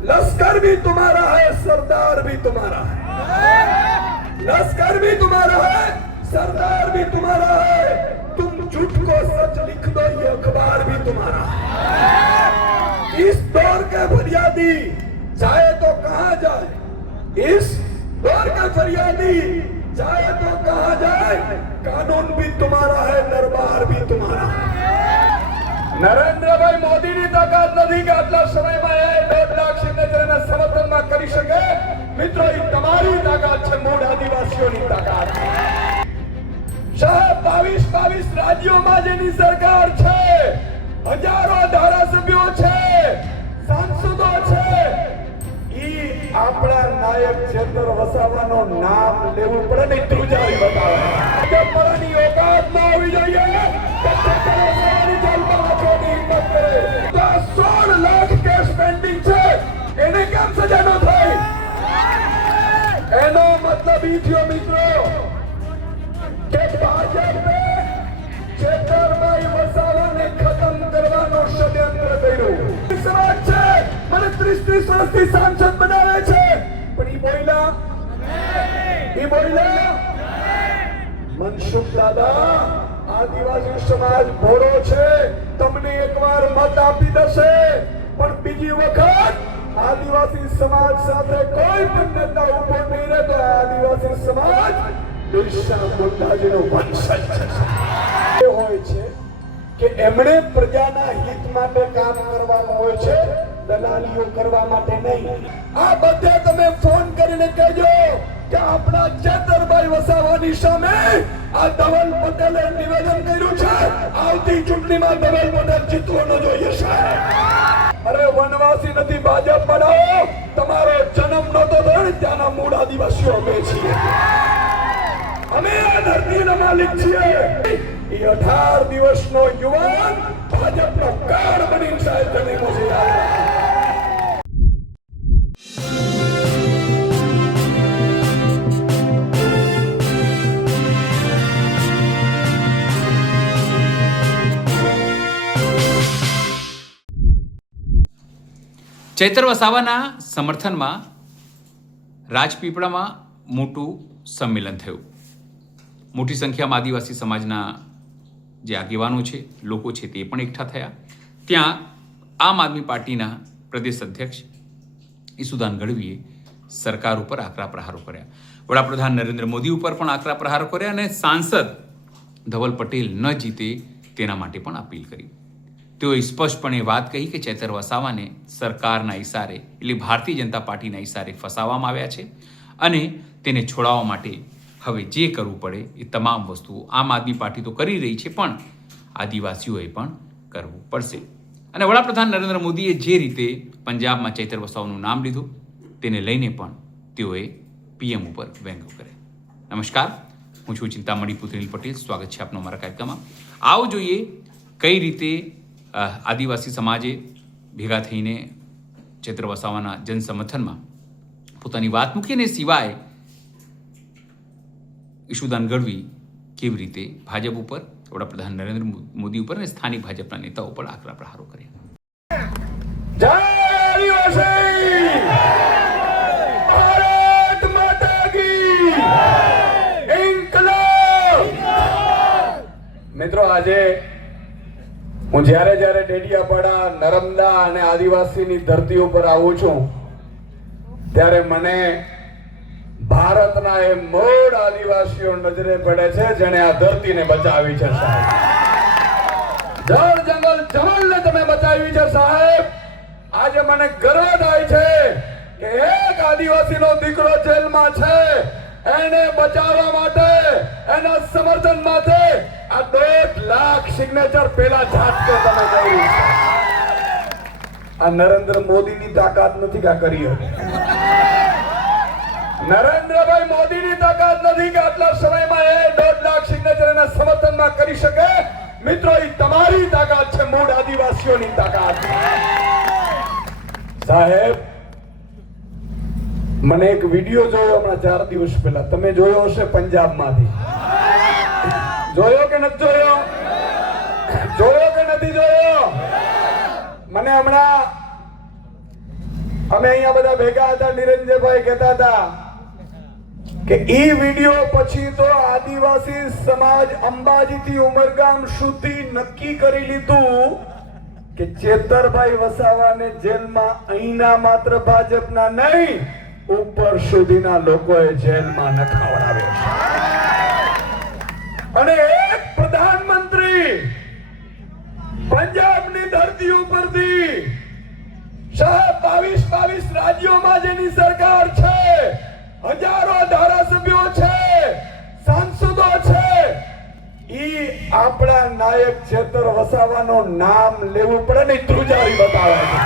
लश्कर भी तुम्हारा है, सरदार भी तुम्हारा है। लश्कर भी तुम्हारा है, सरदार भी तुम्हारा है। तुम झूठ को सच लिख दो, ये अखबार भी तुम्हारा है। इस दौर के फरियादी चाहे तो कहां जाए, इस दौर के फरियादी चाहे तो कहां जाए, कानून भी तुम्हारा है, दरबार भी तुम्हारा है। નરેન્દ્રભાઈ મોદીની તાકાત નથી કે આટલા સમયમાં એ 1.5 લાખ સિગ્નેચરના સમર્થનમાં કરી શકે. મિત્રો, એ તમારી તાકાત છે, મૂળ આદિવાસીઓની તાકાત. સાહેબ, 22 રાજ્યોમાં જેની સરકાર છે, હજારો ધારાસભ્યો છે, સાંસદો છે, ઈ આપણા નાયક ચેતર વસાવાનો નામ લેવું પડે ને ધ્રુજારી બતાવે. ભાજપની ઓકાત ન હોવી જોઈએ કે ચેતર વસાવાની જેલમાં રાખવાની હિંમત કરે. તો 16 લાખ કેસ પેન્ડિંગ છે, એને કેમ સજા ન થઈ? એનો મતલબ ઈ થયો મિત્રો કે ભાજપે ચેતરભાઈ વસાવાને ખતમ કરવાનો ષડયંત્ર કર્યું. સમાજ છે મને 30 વર્ષથી સાંસદ બનાવે છે, પણ ઈ બોલ્યા મનસુખ દાદા, આદિવાસી સમાજ ભોળો છે, તમને એકવાર મત આપી દેશે, પણ બીજી વખત આદિવાસી સમાજ સાથે કોઈ પણ નેતા ઉભો નહીં રહે તો આદિવાસી સમાજ બિરસા મુંડાજીનો વંશજ છે. હોય છે કે એમણે પ્રજાના હિત માટે કામ કરવાનું હોય છે, દલાલીઓ કરવા માટે નહીં. આ બધે તમે ફોન કરીને કહેજો કે આપણા ચેતરભાઈ વસાવાની સામે આ ધવલ પટેલે નિવેદન કર્યું છે, આવતી ચૂંટણીમાં ધવલ પટેલ જીતવાનો જોઈએ સાહેબ. અરે વનવાસી નથી, ભાજપ બનાવો. તમારો જન્મ નહોતો થયો ત્યાંના મૂળ આદિવાસીઓ અમે છીએ. અમે આ ધરતીના માલિક છીએ. એ 18 દિવસનો યુવાન ભાજપનો કાર્ડ બનીને સાહેબ જમીનો છે. ચૈતર વસાવાના સમર્થનમાં રાજપીપળામાં મોટું સંમેલન થયું. મોટી સંખ્યામાં આદિવાસી સમાજના જે આગેવાનો છે, લોકો છે, તે પણ એકઠા થયા. ત્યાં આમ આદમી પાર્ટીના પ્રદેશ અધ્યક્ષ ઈસુદાન ગઢવીએ સરકાર ઉપર આકરા પ્રહારો કર્યા. વડાપ્રધાન નરેન્દ્ર મોદી ઉપર પણ આકરા પ્રહારો કર્યા અને સાંસદ ધવલ પટેલ ન જીતે તેના માટે પણ અપીલ કરી. તેઓએ સ્પષ્ટપણે વાત કહી કે ચૈતર વસાવાને સરકારના ઇશારે એટલે ભારતીય જનતા પાર્ટીના ઇશારે ફસાવવામાં આવ્યા છે અને તેને છોડાવવા માટે હવે જે કરવું પડે એ તમામ વસ્તુઓ આમ આદમી પાર્ટી તો કરી રહી છે, પણ આદિવાસીઓએ પણ કરવું પડશે. અને વડાપ્રધાન નરેન્દ્ર મોદીએ જે રીતે પંજાબમાં ચૈતર વસાવાનું નામ લીધું તેને લઈને પણ તેઓએ પીએમ ઉપર વ્યંગ કર્યા. નમસ્કાર, હું છું ચિંતામણી પુત્રીલ પટેલ. સ્વાગત છે આપનો મારા કાર્યક્રમમાં. આવો જોઈએ કઈ રીતે આદિવાસી સમાજે ભેગા થઈને ચૈતર વસાવાના જનસમર્થનમાં પોતાની વાત મૂકી અને સિવાય ઈશુદાન ગઢવી કેવી રીતે ભાજપ ઉપર, વડાપ્રધાન નરેન્દ્ર મોદી ઉપર અને સ્થાનિક ભાજપના નેતાઓ પર આકરા પ્રહારો કર્યા. જય આદિવાસી! ભારત માતા કી! ઇન્કલાબ! મિત્રો, આજે હું જ્યારે ડેડિયાપાડા, નર્મદા અને આદિવાસીની ધરતી ઉપર આવું છું ત્યારે મને ભારતના એ મૂળ આદિવાસીઓ નજરે પડે છે જેણે આ ધરતીને બચાવી છે સાહેબ. જળ જંગલ જમલને તમે બચાવી છે સાહેબ. આજે મને ગર્વ થાય છે કે એક આદિવાસીનો દીકરો જેલમાં છે, એને બચાવવા માટે, એના સમર્થન માટે આ 1.5 લાખ સિગ્નેચર પેલા ઝાટકે તમે કર્યું છે. આ નરેન્દ્ર મોદીની તાકાત નથી કે આ કરી હતી. નરેન્દ્રભાઈ મોદીની તાકાત નથી કે આટલા સમયમાં એ 1.5 લાખ સિગ્નેચરના સમર્થનમાં કરી શકે. મિત્રો, એ તમારી તાકાત છે, મૂળ આદિવાસીઓની તાકાત. સાહેબ, મને એક વિડિયો જોયો હમણાં 4 દિવસ પહેલા. તમે જોયો હશે પંજાબમાંથી. જોયો કે નથી જોયો? જોયો કે નથી જોયો? મને હમણાં અમે અહીંયા બધા ભેગા હતા, નિરંજયભાઈ કહેતા હતા કે ઈ વિડિયો પછી તો આદિવાસી સમાજ અંબાજીથી ઉમરગામ સુધી નક્કી કરી લીધું કે ચેતરભાઈ વસાવાને જેલમાં અહીંના માત્ર ભાજપના નહીં ઉપર સુધીના લોકોએ જેલમાં નખાવડાવે છે. અને એક પ્રધાનમંત્રી પંજાબની ધરતી ઉપરથી 22 રાજ્યોમાં જેની સરકાર છે, હજારો ધારાસભ્યો છે, સાંસદો છે, ઈ આપણા નાયક ચેતર વસાવાનું નામ લેવું પડે ને ધ્રુજારી બતાવે છે.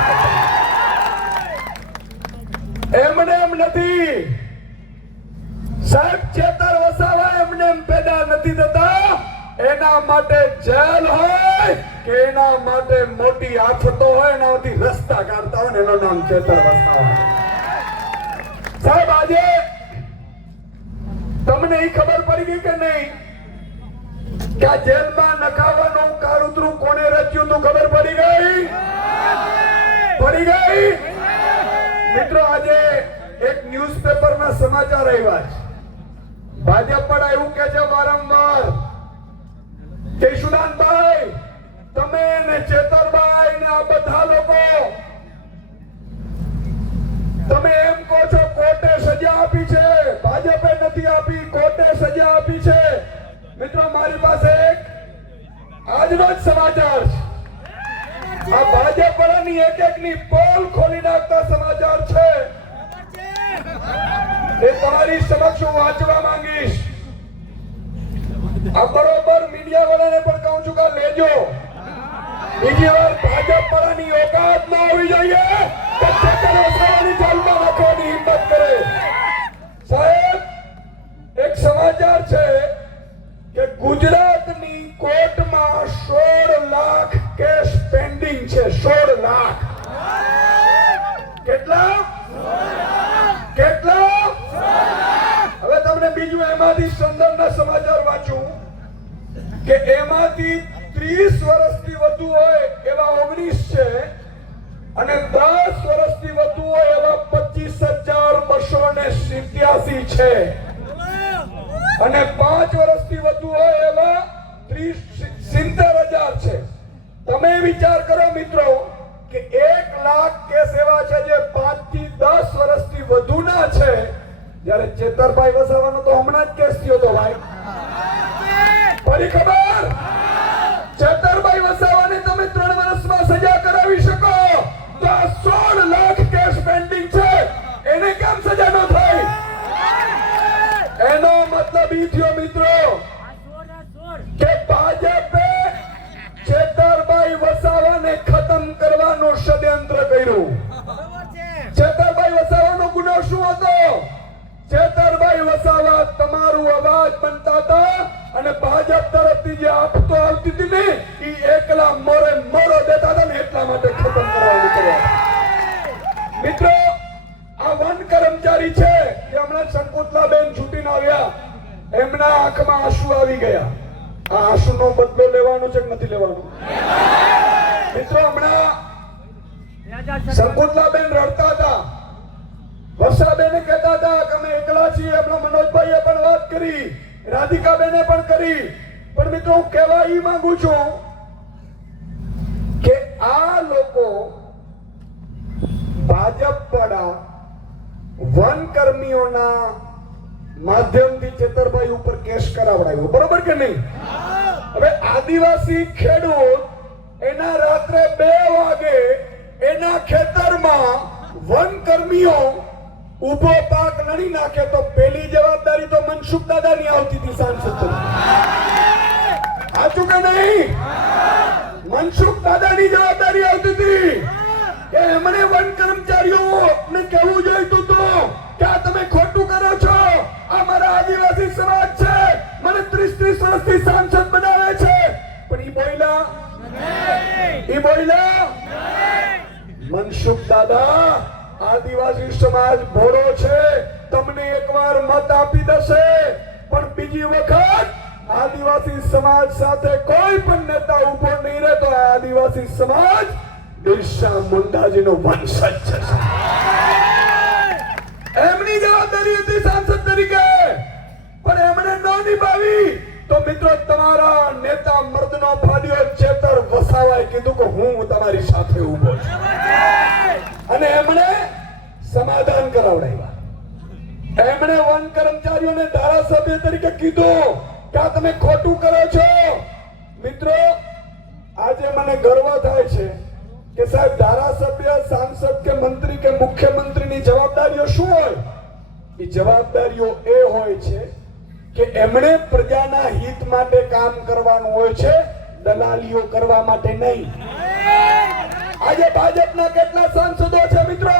એમને એમ નથી સાહેબ, ચેતર વસાવા એમને એમ પેદા નથી થતા. એના માટે જેલ હોય કે એના માટે મોટી આફતો હોય, એનાથી રસ્તા કાઢતા હોય, એનું નામ ચેતર વસાવા. સાહેબ, આજે તમને એ ખબર પડી ગઈ કે નહીં કે આ જેલમાં નખાવાનું કાળુતરું કોને રચ્યું તું? ખબર પડી ગઈ? પડી ગઈ? મિત્રો, આજે એક ન્યૂઝપેપરમાં સમાચાર આવ્યા છે. ભાજપ પણ એવું કે છે વારંવાર કે ઈશુદાનભાઈ, તમે ને ચેતરભાઈ ને આ બધા લોકો તમે એમ કહો છો કોર્ટે સજા આપી છે, ભાજપે નથી આપી, કોર્ટે સજા આપી છે. મિત્રો, મારી પાસે એક આજનો જ સમાચાર છે. આ ભાજપ વાળાની એક-એકની પોલ ખોલી નાખતા સમાચાર છે. એ તમારી સમક્ષ હું વાંચવા માંગીશ. આ બરોબર મીડિયા વાળાને પણ કહું છું કે લેજો. બીજી વાર ભાજપ વાળાની ઓકાત ન હોવી જોઈએ કે ચેતર વસાવાની જેલમાં રાખવાની હિંમત કરે. સાહેબ, એક સમાચાર છે કે ગુજરાતની કોર્ટમાં 16 લાખ કેસ પેન્ડિંગ છે. 16 લાખ. કેટલા? કેટલા? હવે તમને બીજું એમાંથી સંદર્ભના સમાચાર વાંચું કે એમાંથી 30 વર્ષથી વધુ હોય એવા 19 છે અને 10 વર્ષથી વધુ હોય એવા 25,287 છે અને 5 વર્ષથી વધુ હોય એવા 70,000 છે. તમે વિચાર કરો મિત્રો કે 1 લાખ કેસ એવા છે જે 5 થી 10 વર્ષથી વધુના છે. જ્યારે ચેતરભાઈ વસાવાનો તો હમણાં જ કેસ થયો તો ભાઈ. પડી ખબર? ચેતરભાઈ વસાવાને તમે 3 વર્ષમાં સજા કરાવી શકો તો આ 16 લાખ કેસ પેન્ડિંગ છે, એને કેમ સજા ન થઈ? એનો મતલબ ઈ થયો મિત્રો કે ભાજપે ચેતરભાઈ વસાવાને ખતમ કરવાનું ષડયંત્ર કર્યું. ચેતરભાઈ વસાવાનો ગુનો શું હતો? ચેતરભાઈ વસાવા તમારું અવાજ બનતા હતા અને ભાજપ તરફથી જે આપતો આવતી હતી ને એ એકલા મોરે મોરો દેતા હતા ને એટલા માટે ખતમ કરાવવું પડ્યું. મિત્રો, આ વન કર્મચારી છે કે હમણાં શંકુતલાબેન છૂટીને આવ્યા, એમના આંખમાં આંસુ આવી ગયા. આ આંસુનો બદલો લેવાનો છે કે નથી લેવાનો? મિત્રો, હમણાં શંકુતલાબેન રડતા હતા. વર્ષાબેને કહેતા હતા કે અમે એકલા છીએ. આપણા મનોજભાઈએ પણ વાત કરી, રાધિકાબેને પણ કરી. પણ મિત્રો, હું કહેવા ઈ માંગુ છું કે આ લોકો ભાજપ વાળા વન કર્મીઓના માધ્યમથી ચેતરભાઈ ઉપર કેસ કરાવડાવ્યો, બરોબર કે નહીં? હવે આદિવાસી ખેડૂત એના રાત્રે 2 વાગે એના ખેતરમાં વન કર્મીઓ ઉભો પાક લણી નાખે તો પેલી જવાબદારી તો મનસુખ દાદાની આવતી હતી સાંસદ. સાચું કે નહીં? મનસુખ દાદાની જવાબદારી આવતી હતી કે એમણે વન કર્મચારીઓને કહેવું જોઈતું હતું કે આ તમે ખોટું કરો છો, આ મારા આદિવાસી સમાજ છે, મને 30 વર્ષથી સાંસદ બનાવે છે. પણ ઈ બોલ્યા? ઈ બોલ્યા? મનસુખ દાદા, આદિવાસી સમાજ ભોળો છે, તમને એકવાર મત આપી દેશે, પણ બીજી વખત આદિવાસી સમાજ સાથે કોઈ પણ નેતા ઉભો નહીં રહે તો આદિવાસી સમાજ બિરસા મુંડાજીનો વંશજ છે. કીધું કે હું તમારી સાથે ઊભો છું, અને એમણે સમાધાન કરાવડાવ્યા. એમણે વન કર્મચારીઓને ધારાસભ્ય તરીકે કીધું કે આ તમે ખોટું કરો છો. મિત્રો, આજે મને ગર્વ થાય છે કે સાહેબ ધારાસભ્ય, સાંસદ કે મંત્રી કે મુખ્યમંત્રીની જવાબદારીઓ શું હોય? એ જવાબદારીઓ એ હોય છે કે એમણે પ્રજાના હિત માટે કામ કરવાનું હોય છે, દલાલીઓ કરવા માટે નહીં. આજે ભાજપના કેટલા સાંસદો છે મિત્રો?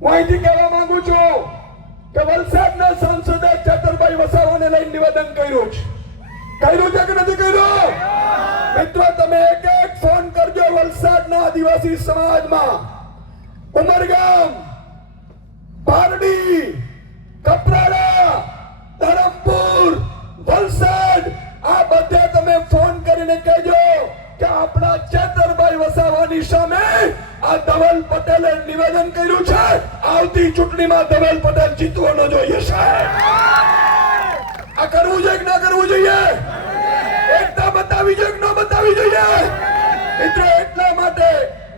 હું અહીંથી કહેવા માંગુ છું કે વલસાડના સાંસદે ચેતરભાઈ વસાવાને લઈને નિવેદન કર્યું છે. કર્યું છે કે નથી કર્યું? મિત્રો, તમે એક એક ફોન કરજો વલસાડના આદિવાસી સમાજમાં, ઉમરગામ, પારડી, કપરાડા, ધરમપુર, વલસાડ, આ બધે તમે ફોન કરીને કહેજો કે આપણા ચેતરભાઈ વસાવાની સામે આ ધવલ પટેલે નિવેદન કર્યું છે. આવતી ચૂંટણીમાં ધવલ પટેલ જીતવાનો જોઈએ સાહેબ. આ કરવું જોઈએ કે ના કરવું જોઈએ? એકતા બતાવી જોઈએ કે ન બતાવી જોઈએ? મિત્રો, એટલા માટે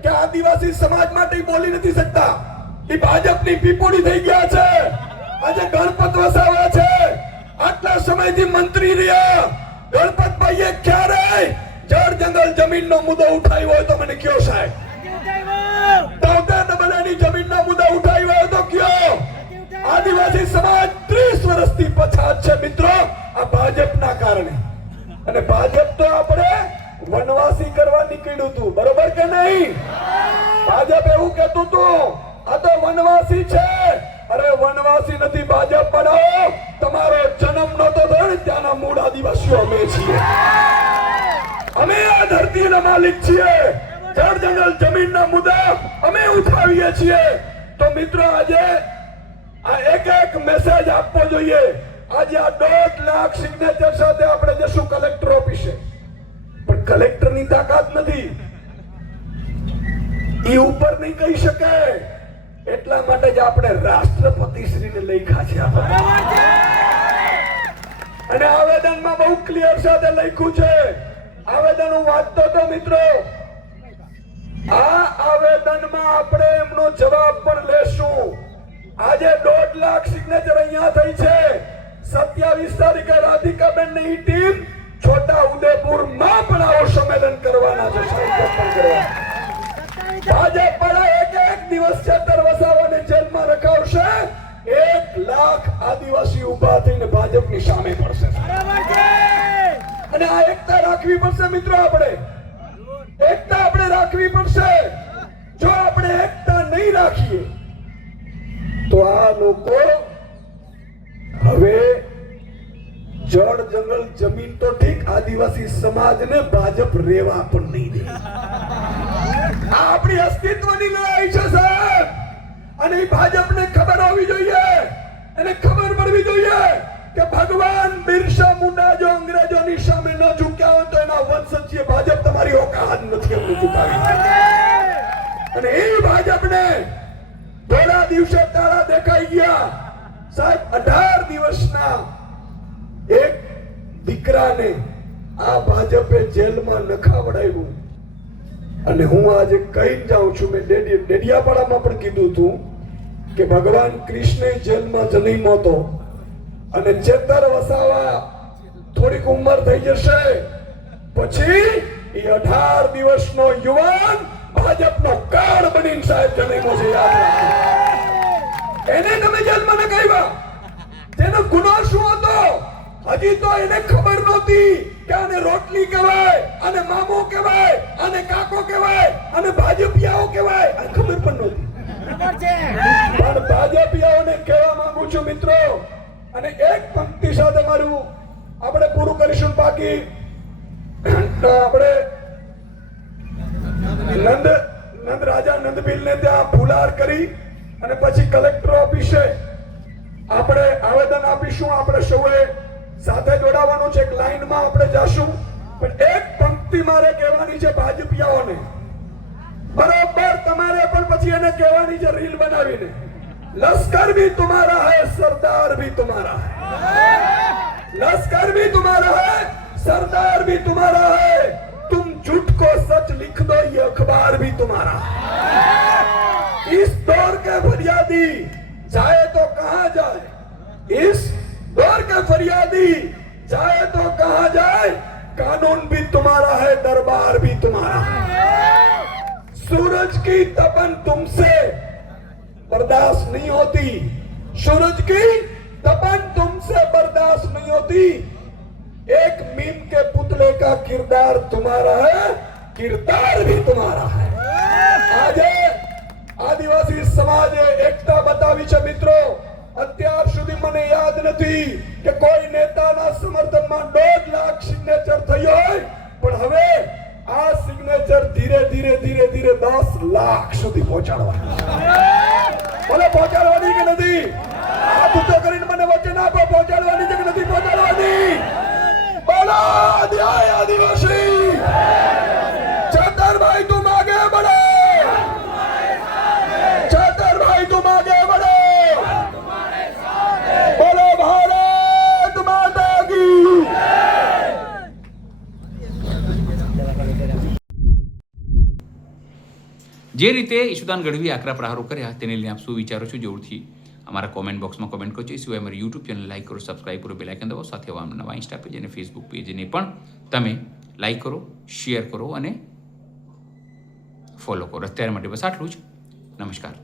કે આદિવાસી સમાજ માટે બોલી નથી શકતા. એ ભાજપની પીપોડી થઈ ગયા છે. આજે ગણપત વસાવા છે, આટલા સમયથી મંત્રી રહ્યા. ગણપતભાઈએ ક્યારે જળ જંગલ જમીનનો મુદ્દો ઉઠાવ્યો હોય તો મને કયો સાહેબ? 73 નંબરની જમીનનો મુદ્દો ઉઠાવ્યો હોય તો કયો? આદિવાસી સમાજ 30 વર્ષથી પછાત છે મિત્રો, આ ભાજપના કારણે. અને ભાજપ તો આપણે વનવાસી કરવા નીકળ્યું હતું, બરોબર કે નહીં? ભાજપ એવું કહેતું હતું આ તો વનવાસી છે. અરે વનવાસી નથી, ભાજપ બનાવો. તમારો જન્મ નતો થયો ને ત્યાંના મૂળ આદિવાસીઓ અમે છીએ. અમે આ ધરતીના માલિક છીએ. જળ જંગલ જમીનના મુદ્દા અમે ઉઠાવીએ છીએ. તો મિત્રો, આજે આ એક એક મેસેજ આપવો જોઈએ. આજે આ 1.5 લાખ સિગ્નેચર સાથે આપણે જશું કલેક્ટર ઓફિસે, પણ કલેક્ટરની તાકાત નથી, એ ઉપર નહીં કહી શકે. એટલા માટે જ આપણે રાષ્ટ્રપતિ શ્રીને લખ્યા છે. અને આવેદનમાં બહુ ક્લિયર સાથે લખ્યું છે. આવેદન હું વાંચતો હતો મિત્રો. આ આવેદનમાં આપણે એમનો જવાબ પણ લેશું. આજે 1.5 લાખ સિગ્નેચર અહીંયા થઈ છે. 27 તારીખે રાધિકાબેન ની ટીમ છોટા ઉદેપુરમાં પણ આવો સંમેલન કરવાના છે. ભાજપ વાળા એક દિવસ ચેતર વસાવાને જેલમાં રખાવશે. 1 લાખ આદિવાસી ઉભા થઈને ભાજપની સામે પડશે. અને આ એકતા રાખવી પડશે મિત્રો. આપણે એકતા રાખવી પડશે. જો આપણે એકતા નહીં રાખીએ તો આ લોકો હવે જળ જંગલ જમીન તો ઠીક, આદિવાસી સમાજને ભાજપ રેવા પણ નહીં દે. આ આપણી અસ્તિત્વની લડાઈ છે સાહેબ. અને ભાજપને ખબર હોવી જોઈએ, એને ખબર પડવી જોઈએ કે ભગવાન બિરસા મુંડા જો અંગ્રેજોની સામે ન ઝૂક્યા હોય તો એના વંશજ છે. ભાજપ તમારી ઓકાત નથી એમને ઝુકાવી. અને એ ભાજપને થોડા દિવસે તાળા દેખાઈ ગયા સાહેબ. 18 દિવસના એક દીકરાને આ ભાજપે જેલમાં નખાવડાવ્યું. અને હું આજે કહીને જાઉં છું, મેં ડેડિયાપાડામાં પણ કીધું હતું કે ભગવાન કૃષ્ણ જેલમાં જન્મ્યો હતો અને ચેતર વસાવા થોડીક ઉંમર થઈ જશે પછી એ 18 દિવસનો યુવાન ભાજપનો કાર્ડ બનીને સાહેબ જન્મ્યો છે. યાદ રાખો. એને તમે જેલમાં નખાવ્યા. તેનો ગુનો શું હતો? હજી તો એને ખબર નહોતી કે આને રોટલી કહેવાય, આને મામો કહેવાય, આને કાકો કહેવાય, આને ભાજપિયાઓ કહેવાય. આ ખબર પણ નહોતી. પણ ભાજપિયાઓને કહેવા માંગુ છું મિત્રો, અને એક પંક્તિ સાથે મારું આપણે પૂરું કરીશું. બાકી આપણે નંદ રાજા નંદબીલને ત્યાં ફુલાર કરી અને પછી કલેક્ટર ઓફિસે આપણે આવેદન આપીશું. આપણે સૌએ સાથે જોડાવાનું છે. એક લાઈનમાં આપણે જાશું. પણ એક પંક્તિ મારે કહેવાની છે ભાજપિયાઓને. બરોબર તમારે પણ પછી એને કહેવાની છે રીલ બનાવીને, लश्कर भी तुम्हारा है, सरदार भी तुम्हारा है. लश्कर भी तुम्हारा है, सरदार भी तुम्हारा है. तुम झूठ को सच लिख दो, ये अखबार भी तुम्हारा है। इस दौर के फरियादी जाए तो कहां जाए, इस दौर के फरियादी जाए तो कहां जाए, कानून भी तुम्हारा है, दरबार भी तुम्हारा है। सूरज की तपन तुमसे बर्दाश्त नहीं होती, सूरज की तपन तुमसे बर्दाश्त नहीं होती। एक मीम के पुतले का किरदार तुम्हारा है, किरदार भी तुम्हारा है। આજે આદિવાસી સમાજે એકતા બતાવી છે મિત્રો। અત્યાર સુધી મને યાદ નથી કે કોઈ નેતાના સમર્થનમાં 1.5 લાખ સિગ્નેચર થયો હોય, પણ હવે આ સિગ્નેચર ધીરે ધીરે ધીરે ધીરે 10 લાખ સુધી પહોંચાડવાની છે। બોલો પહોંચાડવાની કે નથી? હાથ ઊંચો કરીને મને વચન આપો, પહોંચાડવાની છે કે નથી પહોંચાડવાની? બોલો આદિવાસી ચેતરભાઈ તુમ આગે બઢો, ચેતરભાઈ તુમ આગે બઢો, બોલો ભારત માતા કી। જે રીતે ઈશુદાન ગઢવીએ આકરા પ્રહારો કર્યા તેને લઈને આપ શું વિચારો છો જરૂરથી અમારા કોમેન્ટ બોક્સમાં કોમેન્ટ કરજો। એ સિવાય અમારી યુટ્યુબ ચેનલ લાઈક કરો, સબસ્ક્રાઈબ કરો, બેલ આઇકન દબાવો, સાથે નવા ઇન્સ્ટા પેજ અને ફેસબુક પેજને પણ તમે લાઈક કરો, શેર કરો અને ફોલો કરો। અત્યારે માટે બસ આટલું જ। નમસ્કાર।